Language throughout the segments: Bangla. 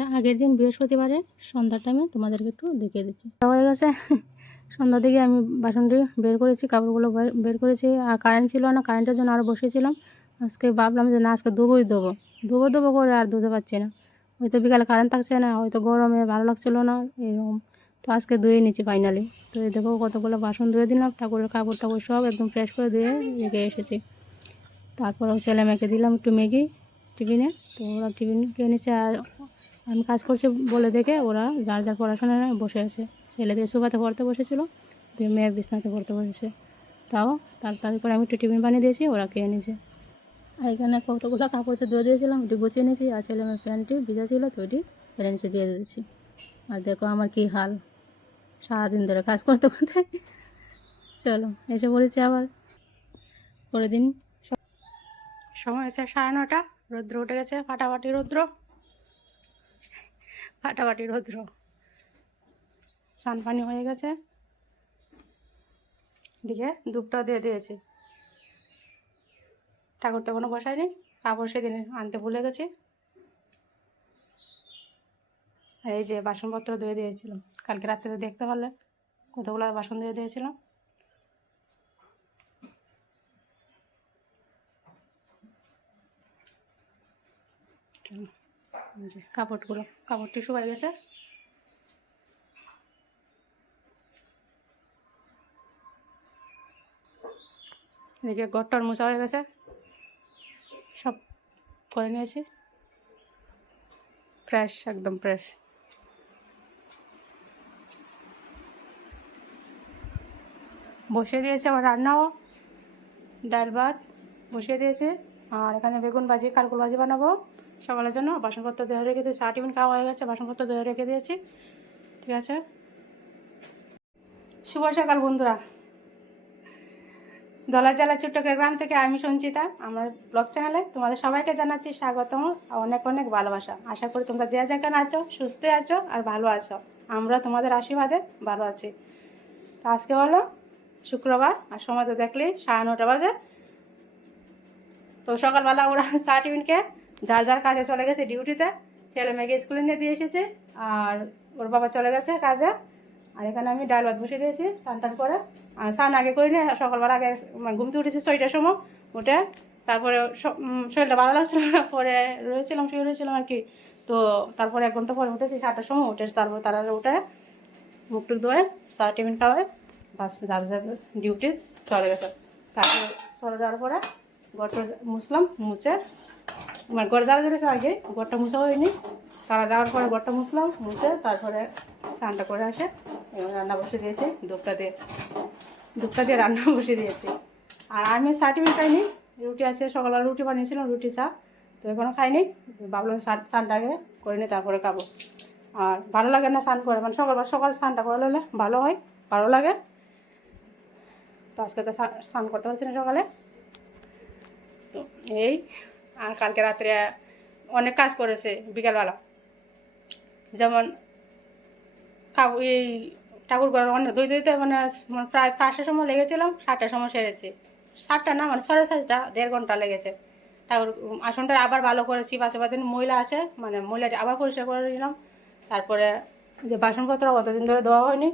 এটা আগের দিন বৃহস্পতিবারে সন্ধ্যার টাইমে তোমাদেরকে একটু দেখিয়ে দিচ্ছি। হয়ে গেছে, সন্ধ্যার দিকে আমি বাসনটি বের করেছি, কাপড়গুলো বের- করেছি, আর কারেন্ট ছিল না কারেন্টের জন্য আরও বসেছিলাম। আজকে ভাবলাম যে না, আজকে ধুবোই দেবো ধুবো দেবো করে আর ধুতে পারছি না। হয়তো বিকালে কারেন্ট থাকছে না, হয়তো গরমে ভালো লাগছিল না, এরকম। তো আজকে ধুয়ে নিচ্ছি ফাইনালি তো দেখো কতগুলো বাসন ধুয়ে দিলাম, ঠাকুরের কাপড় টাপড় সব একদম ফ্রেশ করে ধুয়ে রেখে এসেছি। তারপর ছেলে মেয়েকে দিলাম একটু ম্যাগি টিফিনে, তো ওরা টিফিন খেয়ে নিচ্ছে, আর আমি কাজ করছি বলে দেখে ওরা যার যার পড়াশোনা বসে আছে। ছেলেদের সুবাতে পড়তে বসেছিল, দুই মেয়ে বিছনাতে পড়তে বসেছে। তাও তার তারপরে আমি একটু টিফিন বানিয়ে দিয়েছি, ওরা খেয়ে নিয়েছে। আর এখানে কতগুলো কাপড় ধুয়ে দিয়েছিলাম ওটি গুছিয়ে নিয়েছি, আর ছেলে মেয়ের প্যান্টটি ভিজা ছিল, তো ওটি ফেলে নিচে দিয়ে দিয়েছি। আর দেখো আমার কি হাল। সারাদিন ধরে কাজ করতে করতে। চলো, এসে পড়েছি আবার। করে দিন সময় হচ্ছে সাড়ে নটা, রৌদ্র উঠে গেছে, ফাটাফাটি রৌদ্র। ফাটাফাটি রৌদ্র। সানপানি হয়ে গেছে। দিকে ধূপটা দিয়ে দিয়েছি। ঠাকুর তো কোনো বসায়নি কাপড় সেদিন আনতে ভুলে গেছি। এই যে বাসনপত্র ধুয়ে দিয়েছিলাম। কালকে রাত্রে দেখতে পারলে কতগুলো বাসন ধুয়ে দিয়েছিলাম। যে কাপড়গুলো কাপড়টি শুকাই গেছে। এদিকে গট্টর মোছা হয়ে গেছে। সব করে নিয়েছি। ফ্রেশ, একদম ফ্রেশ। বসিয়ে দিয়েছে আবার রান্নাও। ডাল ভাত বসিয়ে দিয়েছে। আর এখানে বেগুন ভাজি, কালকুল ভাজি বানাবো। সকালের জন্য বাসনপত্র ধুয়ে রেখে দিয়েছি। চা টিফিন খাওয়া হয়ে গেছে, বাসনপত্র ধুয়ে রেখে দিয়েছি। ঠিক আছে? শুভ সকাল বন্ধুরা। দলা জেলা চুট্টকের গ্রাম থেকে আমি সঞ্চিতা। আমার ব্লগ চ্যানেলে তোমাদের সবাইকে জানাচ্ছি স্বাগতম অনেক অনেক ভালোবাসা। আশা করি তোমরা যে যেখানে আছো, সুস্থ আছো আর ভালো আছো। আমরা তোমাদের আশীর্বাদে ভালো আছি। তো আজকে হলো শুক্রবার, আর সময় তো দেখলেই সাড়ে নটা বাজে। তো সকালবেলা ওরা চা টিফিন খেয়ে যার যার কাজে চলে গেছে ডিউটিতে, ছেলে মেয়েকে স্কুলে নিয়ে দিয়ে এসেছে, আর ওর বাবা চলে গেছে কাজে। আর এখানে আমি ডাল ভাত বসে দিয়েছি, স্নান টান করে। আর স্নান আগে করি না সকালবেলা আগে মানে ঘুমতে উঠেছি ছয়টার সময়, উঠে তারপরে শরীরটা ভালো লাগছিল না, পরে রয়েছিলাম, শুয়ে রয়েছিলাম আর কি। তো তারপরে এক ঘণ্টা পরে উঠেছি সাতটার সময়, উঠে তারপর তারা উঠে মুখ টুক ধোয়ে চা, টিফিন খাওয়ায়, বাস যার যার ডিউটি চলে গেছে। তারপরে চলে যাওয়ার পরে ঘরটা মুছলাম, মুছে মানে ঘর যারা যারা আগে, ঘরটা মুছা হয়নি। তারা যাওয়ার পরে ঘরটা মুছলাম, মুছে তারপরে স্নানটা করে আসে। এবার রান্না বসে দিয়েছি দুধটা দিয়ে। দুধটা দিয়ে রান্না বসে দিয়েছি। আর আমি টিফিন খাইনি, রুটি আছে সকালবেলা রুটি বানিয়েছিলাম, রুটি চা। তো এখনও খাইনি, ভাবলাম স্নান- স্নানটা আগে করে নিই, তারপরে খাব। আর ভালো লাগে না স্নান করে মানে সকালবেলা, সকাল স্নানটা করে নিলে ভালো হয়, ভালো লাগে। তো আজকে তো স্নান করতে পারছি না সকালে। তো এই আর কালকে রাত্রে অনেক কাজ করেছে বিকালবেলা। যেমন কাকু, এই ঠাকুর ঘর অনেক ধুই ধুইতে মানে মানে প্রায় পাঁচটার সময় লেগেছিলাম, সাতটার সময় সেরেছি। সাতটা না মানে সাড়ে সাতটা, দেড় ঘণ্টা লেগেছে। ঠাকুর আসনটা আবার ভালো করে চিপা চাপা দিন, ময়লা আছে মানে মহিলাটি আবার পরিষ্কার করে নিলাম। তারপরে যে বাসনপত্র অতদিন ধরে দেওয়া হয়নি,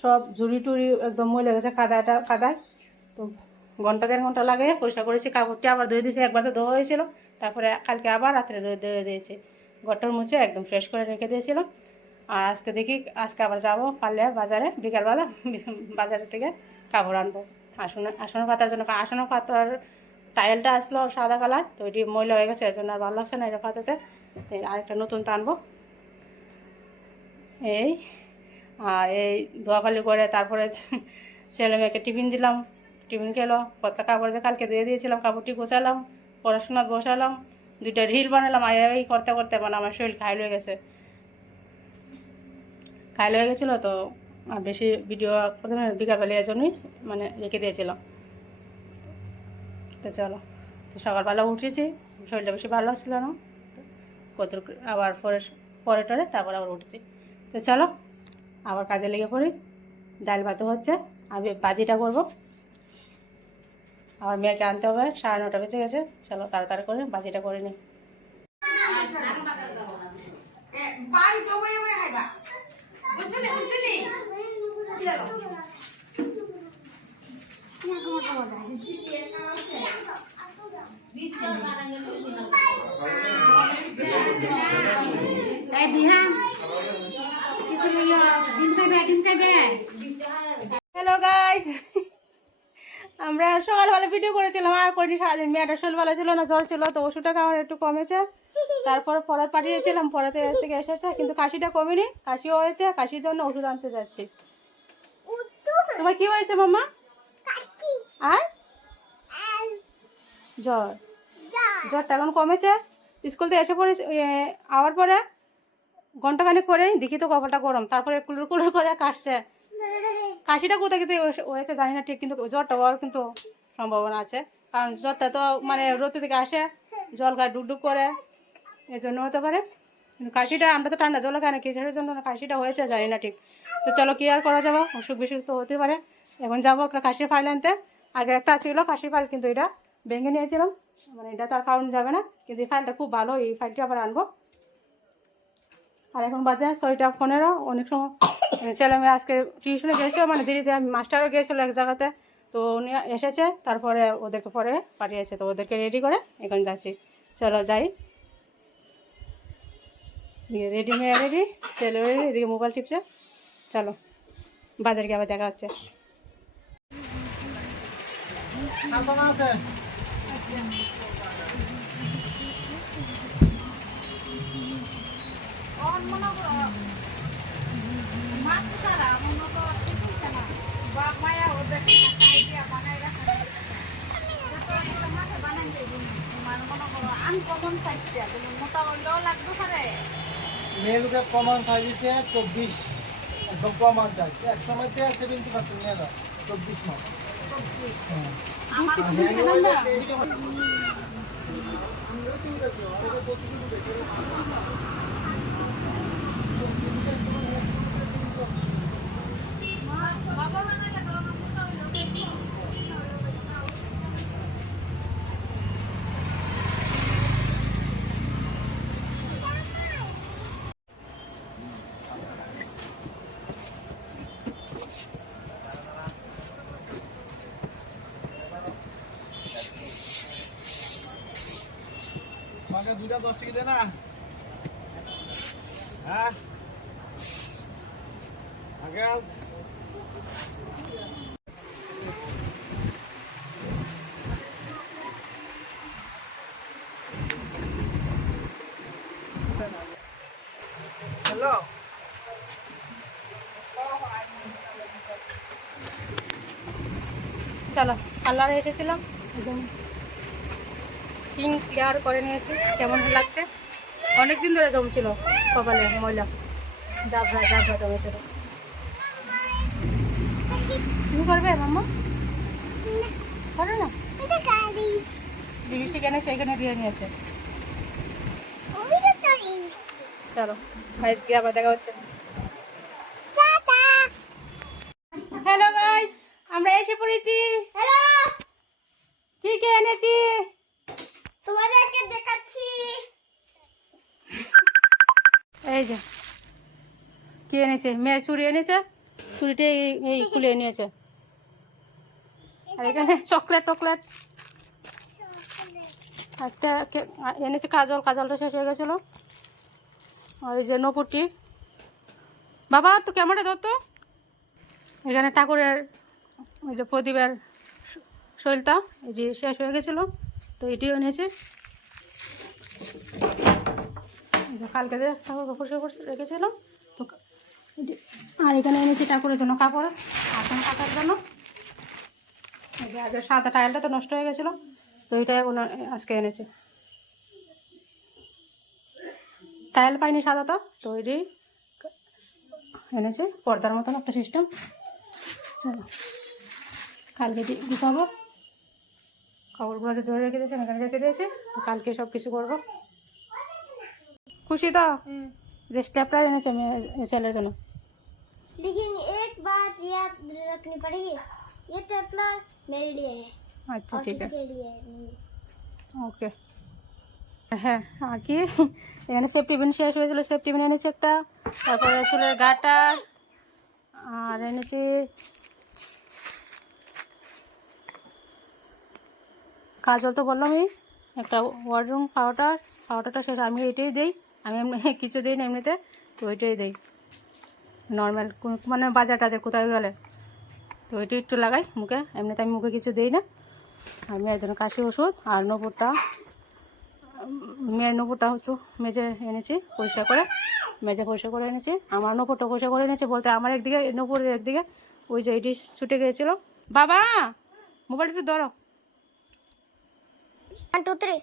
সব ঝুড়ি টুড়ি একদম ময়লা গেছে কাদাটা কাদায়। তো ঘণ্টা দেড় ঘণ্টা লাগে, পরিষ্কার করেছি, কাপড়টি আবার ধুয়ে দিয়েছি, একবার তো ধোয়া হয়েছিল। তারপরে কালকে আবার রাত্রে ধুয়ে ধুয়ে দিয়েছি। ঘরটার মুছে একদম ফ্রেশ করে রেখে দিয়েছিলাম আর আজকে দেখি, আজকে আবার যাব পারলে বাজারে, বিকালবেলা বাজারের থেকে কাপড় আনব। আসন আসন পাতার জন্য আসন পাতার টাইলটা আসলো সাদা কালার, তো ওইটি ময়লা হয়ে গেছে এর জন্য আর ভালো লাগছে না এটা পাতাতে। আরেকটা নতুন টানবো এই, আর এই ধোয়াখালি করে তারপরে ছেলে মেয়েকে টিফিন দিলাম। টিফিন খেলো কত কাপড় যে কালকে দিয়ে দিয়েছিলাম, কাপড়টি গোছালাম, পড়াশোনা বসালাম দুইটা রিল বানালাম এই করতে করতে মানে আমার শরীর খাইল হয়ে গেছে। খাইল হয়ে গেছিল তো বেশি ভিডিও প্রথমে বিকালবেলা জন্যই মানে রেখে দিয়েছিলাম। তো চলো, তো সকালবেলা উঠেছি, শরীরটা বেশি ভালো লাগছিল না। কত আবার পরে পরে টরে তারপর আবার উঠেছি। তো চলো, আবার কাজে লেগে পড়ি, ডাল ভাত হচ্ছে, আমি বাজিটা করব। আমার মেয়েকে আনতে হবে, সাড়ে নটা বেজে গেছে। চলো তাড়াতাড়ি করে বাজিটা করে নিই। বিহান কিছু লইয়া ডিম খাইবে ডিম খাইবে হ্যালো গাইস আমরা সকালবেলা ভিডিও করেছিলাম আর করিনি সারাদিন মেয়েটা শরীর ভালো ছিল না জ্বর ছিল তো ওষুধটা খাওয়ার একটু কমেছে। তারপর পরাত পাঠিয়েছিলাম পরাতে থেকে এসেছে কিন্তু কাশিটা কমেনি কাশিও হয়েছে কাশির জন্য ওষুধ আনতে যাচ্ছি। তোমার কি হয়েছে মাম্মা? আর? জ্বর। জ্বরটা এখন কমেছে। স্কুল থেকে এসে পড়ে আওয়ার পরে ঘন্টাখানেক পরেই দেখি তো কপালটা গরম তারপরে কুলুর কুলুর করে কাশছে। কাশিটা কোথা থেকে হয়েছে জানি না ঠিক কিন্তু জ্বরটা হওয়ার কিন্তু সম্ভাবনা আছে। কারণ জ্বরটা তো মানে রোদ থেকে আসে, জল গায়ে ডুবডুব করে এর জন্য হতে পারে। কিন্তু কাশিটা আমরা তো ঠান্ডা জল খাই না জন্য কাশিটা হয়েছে, জানি না ঠিক। তো চলো, কি আর করা যাব? অসুখ বিসুখ তো হতে পারে। এখন যাব একটা কাশির ফাইল আনতে। আগে একটা ছিল কাশির ফাইল, কিন্তু এটা ভেঙে নিয়েছিলাম। মানে এটা তার কারণ যাবে না। কিন্তু এই ফাইলটা খুব ভালো, এই ফাইলটা আবার আনব। আর এখন বাজে ছয়টা ফোনেরও অনেক সময় ছেলে মেয়ে আজকে টিউশনে গিয়েছিল মানে দিদিতে মাস্টারও গিয়েছিল এক জায়গাতে। তো উনি এসেছে, তারপরে ওদেরকে পরে পাঠিয়েছে, তো ওদেরকে রেডি করে এখন যাচ্ছি। চলো যাই। রেডি মেয়ে রেডি রেডি এদিকে মোবাইল টিপছে। চলো বাজারে গিয়ে আবার দেখা হচ্ছে। মেয়েগুলোকে কমান সাইজ দিছে চব্বিশ। একদম কমান চাই এক সময় তো সেভেন্টি পার্সেন্ট মেয়েরা চব্বিশ। মাস না। হ্যাঁ। হ্যালো। চলো পার্লারে এসেছিলাম। একদম স্কিন ক্লিয়ার করে নিয়েছি। কেমন লাগছে? অনেক দিন ধরে জমছিল কপালে ময়লা। জাবরা জাবরা জমেছিল। তুমি করবে মাম্মা? করো না। লিপস্টিক এনেছে এখানে দিয়ে নিয়েছে। চলো ভাই গিয়ে আবার দেখা হচ্ছে হ্যালো গাইস আমরা এসে পড়েছি হ্যালো কি কি এনেছি তোমাদেরকে দেখাচ্ছি এই যে, কি এনেছে? মেয়ে চুড়ি এনেছে? চুড়িটা এই খুলে এনেছে আর এখানে চকলেট, টকলেট। একটা এনেছে কাজল, কাজলটা শেষ হয়ে গেছিল। আর এই যে নপুরটি বাবা, একটু ক্যামেরা ধরতো এখানে ঠাকুরের, ওই যে প্রদীপের শৈলটা, এটি শেষ হয়ে গেছিল। তো এটিও এনেছে। কালকে যে ঠাকুর পরিষ্কার করে রেখেছিলাম তো আর এখানে এনেছি ঠাকুরের জন্য কাপড় আসন কাটার জন্য। আগে সাদা টাইলটা তো নষ্ট হয়ে গেছিল, তো এটা ওনার আজকে এনেছে। টাইল পাইনি সাদাটা তো এটি এনেছে, পর্দার মতন একটা সিস্টেম চলো, কালকে গুছাবো। কাপড়গুলো ধরে রেখে দিয়েছেন এখানে রেখে দিয়েছে, তো কালকে সব কিছু করব। খুশি তো যে স্টেপলার এনেছে মেয়ে- ছেলের জন্য लेकिन एक बात याद रखनी पड़ेगी ये टेपलर मेरे लिए है আচ্ছা और ঠিক किसी আছে के लिए नहीं ওকে হ্যাঁ আর কি এখানে সেফটি পিন শেষ হয়েছিল সেফটি পিন এনেছি একটা তারপরে চুলের গাটা আর এনেছি কাজল তো বললামই একটা ওয়ার্ডরুম পাউডার পাউডারটা শেষ আমি এটাই দিই আমি এমনি কিছু দিই না এমনিতে তো ওইটাই দিই। নর্মাল মানে বাজার টাজার কোথায় গেলে তো ওইটাই একটু লাগাই মুখে। এমনিতে আমি মুখে কিছু দিই না। আমি একজন কাশি ওষুধ আর নপুরটা মেয়ের নপুরটা হচ্ছে মেজে এনেছি পরিষ্কার করে। মেজে পরিষ্কার করে এনেছি। আমার নপুরটা পরিষ্কার করে এনেছি বলতে আমার একদিকে নপুরের একদিকে। ওই যে এটি ছুটে গিয়েছিল। বাবা! মোবাইলটা ধরো। টু থ্রি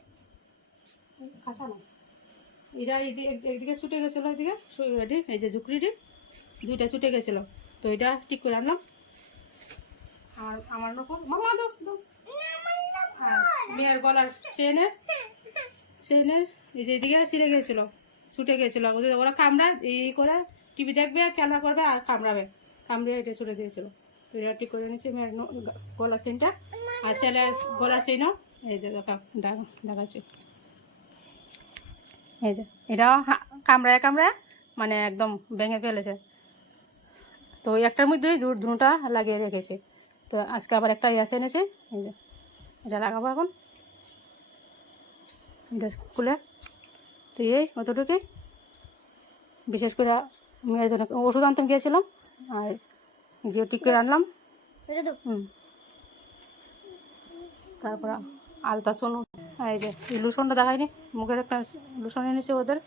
এরা একদিকে ছুটে গেছিল, এদিকে এই যে ঝুকরিটি দুইটা ছুটে গেছিল। তো এটা ঠিক করে আনলাম। আর আমার দো হ্যাঁ মেয়ের গলার চেনে চেনে এই যে এদিকে ছিঁড়ে গিয়েছিল ছুটে গেছিল। ওরা কামড়া এই করে টিভি দেখবে, খেলা করবে আর কামড়াবে। কামড়ে এটা ছুটে দিয়েছিলো। এটা ঠিক করে নিয়েছি মেয়ের গলার চেনটা। আর ছেলের গলার চেনও। এই যে দেখা- দেখাচ্ছি। এই যে এটাও কামড়ায় কামড়ায় মানে একদম ভেঙে ফেলেছে। তো একটার মধ্যেই ধুনুটা লাগিয়ে রেখেছি। তো আজকে আবার একটা ইয়াস এনেছি। এই যে এটা লাগাবো এখন। খুলে। তো এই অতটুকুই। বিশেষ করে মেয়ের জন্য ওষুধ আনতে গিয়েছিলাম আর গিয়ে ঠিক করে আনলাম হুম। তারপর আলতা সোনু এই যে লুসনটা দেখায়নি মুখের একটা লুসন এনেছে ওদের,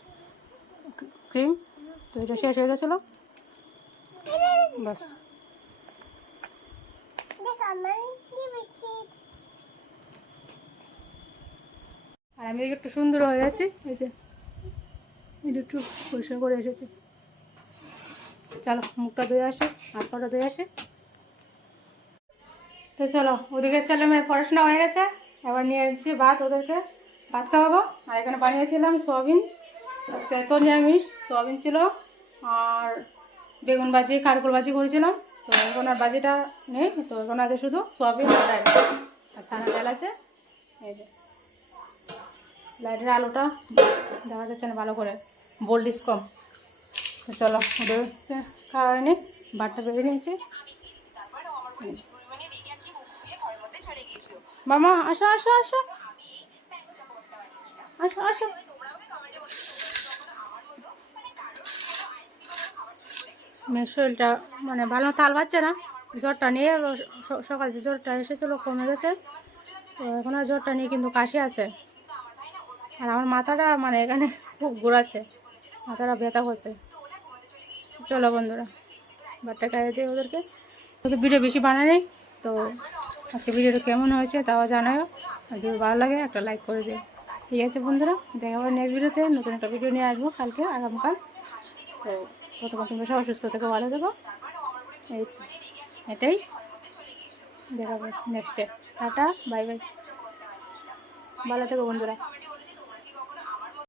ক্রিম, তো এটা শেষ হয়ে গেছিল। বাস। আর আমি একটু সুন্দর হয়ে গেছি, এই যে একটু পরিষ্কার করে এসেছি। চলো, মুখটা ধুয়ে আসে, হাত পাটা ধুয়ে আসে। তো চলো, ওদিকে ছেলে মেয়ের পড়াশোনা হয়ে গেছে। এবার নিয়ে এসেছি ভাত ওদেরকে। ভাত খাওয়াবো। আর এখানে বানিয়েছিলাম সোয়াবিন। আজকে তো নিরামিষ। সোয়াবিন ছিল আর বেগুন ভাজি কারকুল ভাজি করেছিলাম। তো এখন আর ভাজিটা নেই। তো এখন আছে শুধু সোয়াবিন আর ডাল। আর সানা ডাল আছে। এই যে। লাইটের আলোটা দেখা যাচ্ছে না ভালো করে। বোল্ডিস কম। চলো খাওয়া নি ভাতটা বেড়ে নিয়েছি। মামা আসো আসো আসো। আসো আসো। মেয়ের শরীরটা মানে ভালো তাল পাচ্ছে না? জ্বরটা নিয়ে সকালে যে জ্বরটা এসেছিল কমে গেছে। তো এখন আর জ্বরটা নিয়ে কিন্তু কাশি আছে। আর আমার মাথাটা মানে এখানে খুব ঘোরাচ্ছে। মাথাটা ব্যথা করছে। চলো বন্ধুরা বাটটা খাইয়ে দিই ওদেরকে। ওদের ভিডিও বেশি বানায় নেই তো আজকে ভিডিওটা কেমন হয়েছে তাও জানাও আর যদি ভালো লাগে, একটা লাইক করে দিও। ঠিক আছে বন্ধুরা, দেখা হবে নেক্সট ভিডিওতে নতুন একটা ভিডিও নিয়ে আসব কালকে, আগামকাল। তো প্রথমত তোমরা সবাই সুস্থ থেকো, ভালো থেকো। এই এটাই। দেখা হবে next day tata bye bye ভালো থেকো বন্ধুরা।